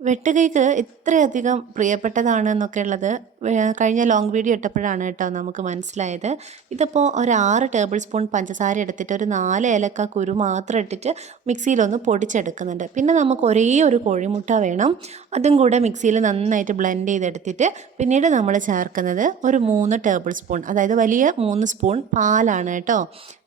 വെട്ടുകേക്ക് ഇത്രയധികം പ്രിയപ്പെട്ടതാണ് എന്നൊക്കെ ഉള്ളത് കഴിഞ്ഞ ലോങ് വീഡിയോ ഇട്ടപ്പോഴാണ് കേട്ടോ നമുക്ക് മനസ്സിലായത്. ഇതിപ്പോൾ ഒരു ആറ് ടേബിൾ സ്പൂൺ പഞ്ചസാര എടുത്തിട്ട് ഒരു നാല് ഏലക്ക കുരു മാത്രം ഇട്ടിട്ട് മിക്സിയിലൊന്ന് പൊടിച്ചെടുക്കുന്നുണ്ട്. പിന്നെ നമുക്ക് ഒരേ ഒരു കോഴിമുട്ട വേണം. അതും കൂടെ മിക്സിയിൽ നന്നായിട്ട് ബ്ലെൻഡ് ചെയ്തെടുത്തിട്ട് പിന്നീട് നമ്മൾ ചേർക്കുന്നത് ഒരു മൂന്ന് ടേബിൾ സ്പൂൺ അതായത് വലിയ മൂന്ന് സ്പൂൺ പാലാണ് കേട്ടോ.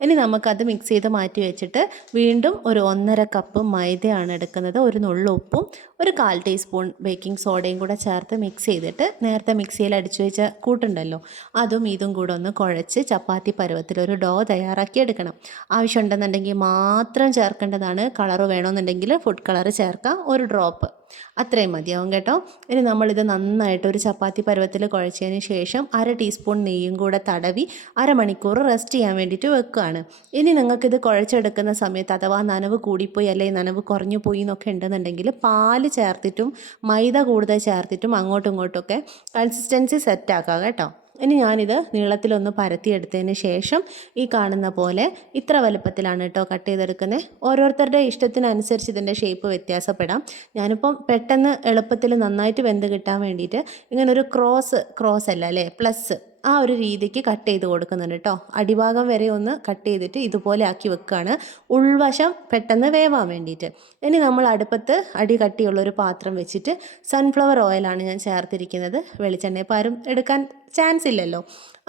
ഇനി നമുക്കത് മിക്സ് ചെയ്ത് മാറ്റി വെച്ചിട്ട് വീണ്ടും ഒരു ഒന്നര കപ്പ് മൈദയാണ് എടുക്കുന്നത് ഒരു നുള്ളുപ്പും ഒരു കാൽ ടീസ്പൂൺ ബേക്കിംഗ് സോഡയും കൂടെ ചേർത്ത് മിക്സ് ചെയ്തിട്ട് നേരത്തെ മിക്സിയിൽ അടിച്ചു വെച്ച കൂട്ടുണ്ടല്ലോ. അതും ഇതും കൂടെ ഒന്ന് കുഴച്ച് ചപ്പാത്തി പരുവത്തിൽ ഒരു ഡോ തയ്യാറാക്കി എടുക്കണം. ആവശ്യമുണ്ടെന്നുണ്ടെങ്കിൽ മാത്രം ചേർക്കേണ്ടതാണ്. കളറ് വേണമെന്നുണ്ടെങ്കിൽ ഫുഡ് കളറ് ചേർക്കാം. ഒരു ഡ്രോപ്പ് അത്രയും മതിയാവും കേട്ടോ. ഇനി നമ്മളിത് നന്നായിട്ട് ഒരു ചപ്പാത്തി പരുവത്തിൽ കുഴച്ചതിന് ശേഷം അര ടീസ്പൂൺ നെയ്യും കൂടെ തടവി അരമണിക്കൂർ റെസ്റ്റ് ചെയ്യാൻ വേണ്ടിയിട്ട് വെക്കുകയാണ് ഇനി നിങ്ങൾക്കിത് കുഴച്ചെടുക്കുന്ന സമയത്ത് അഥവാ നനവ് കൂടിപ്പോയി അല്ലെങ്കിൽ നനവ് കുറഞ്ഞു പോയി എന്നൊക്കെ ഉണ്ടെന്നുണ്ടെങ്കിൽ പാൽ ചേർത്തിട്ടും മൈദ കൂടുതൽ ചേർത്തിട്ടും അങ്ങോട്ടും ഇങ്ങോട്ടും ഒക്കെ കൺസിസ്റ്റൻസി സെറ്റാക്കുക കേട്ടോ. ഇനി ഞാനിത് നീളത്തിലൊന്ന് പരത്തിയെടുത്തതിന് ശേഷം ഈ കാണുന്ന പോലെ ഇത്ര വലുപ്പത്തിലാണ് കേട്ടോ കട്ട് ചെയ്തെടുക്കുന്നത് ഓരോരുത്തരുടെ ഇഷ്ടത്തിനനുസരിച്ച് ഇതിന്റെ ഷേപ്പ് വ്യത്യാസപ്പെടാം. ഞാനിപ്പം പെട്ടെന്ന് എളുപ്പത്തിൽ നന്നായിട്ട് വെന്ത് കിട്ടാൻ വേണ്ടിയിട്ട് ഇങ്ങനെ ഒരു ക്രോസ് ക്രോസ് അല്ല അല്ലേ? പ്ലസ് ആ ഒരു രീതിക്ക് കട്ട് ചെയ്ത് കൊടുക്കുന്നുണ്ട് കേട്ടോ അടിഭാഗം വരെ ഒന്ന് കട്ട് ചെയ്തിട്ട് ഇതുപോലെ ആക്കി വെക്കുകയാണ് ഉൾവശം പെട്ടെന്ന് വേവാൻ വേണ്ടിയിട്ട്. ഇനി നമ്മൾ അടുപ്പത്ത് അടി കട്ടിയുള്ള ഒരു പാത്രം വെച്ചിട്ട് സൺഫ്ലവർ ഓയിലാണ് ഞാൻ ചേർത്തിരിക്കുന്നത്. വെളിച്ചെണ്ണ ഇപ്പോൾ ആരും എടുക്കാൻ ചാൻസ് ഇല്ലല്ലോ.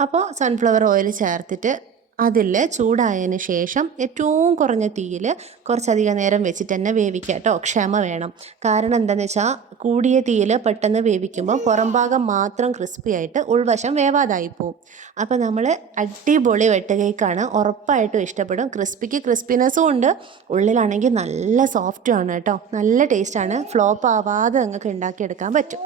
അപ്പോൾ സൺഫ്ലവർ ഓയിൽ ചേർത്തിട്ട് അതിൽ ചൂടായതിന് ശേഷം ഏറ്റവും കുറഞ്ഞ തീയിൽ കുറച്ചധികം നേരം വെച്ചിട്ട് തന്നെ വേവിക്കുക കേട്ടോ. ക്ഷമ വേണം. കാരണം എന്താണെന്ന് വെച്ചാൽ കൂടിയ തീയിൽ പെട്ടെന്ന് വേവിക്കുമ്പോൾ പുറം ഭാഗം മാത്രം ക്രിസ്പി ആയിട്ട് ഉൾവശം വേവാതായി പോവും അപ്പോൾ നമ്മൾ അടിപൊളി വെട്ടുകേക്കാണ് ഉറപ്പായിട്ടും ഇഷ്ടപ്പെടും. ക്രിസ്പിക്ക് ക്രിസ്പിനെസ്സും ഉണ്ട്. ഉള്ളിലാണെങ്കിൽ നല്ല സോഫ്റ്റും ആണ് കേട്ടോ. നല്ല ടേസ്റ്റാണ് ഫ്ലോപ്പ് ആവാതെ നിങ്ങൾക്ക് ഉണ്ടാക്കിയെടുക്കാൻ പറ്റും.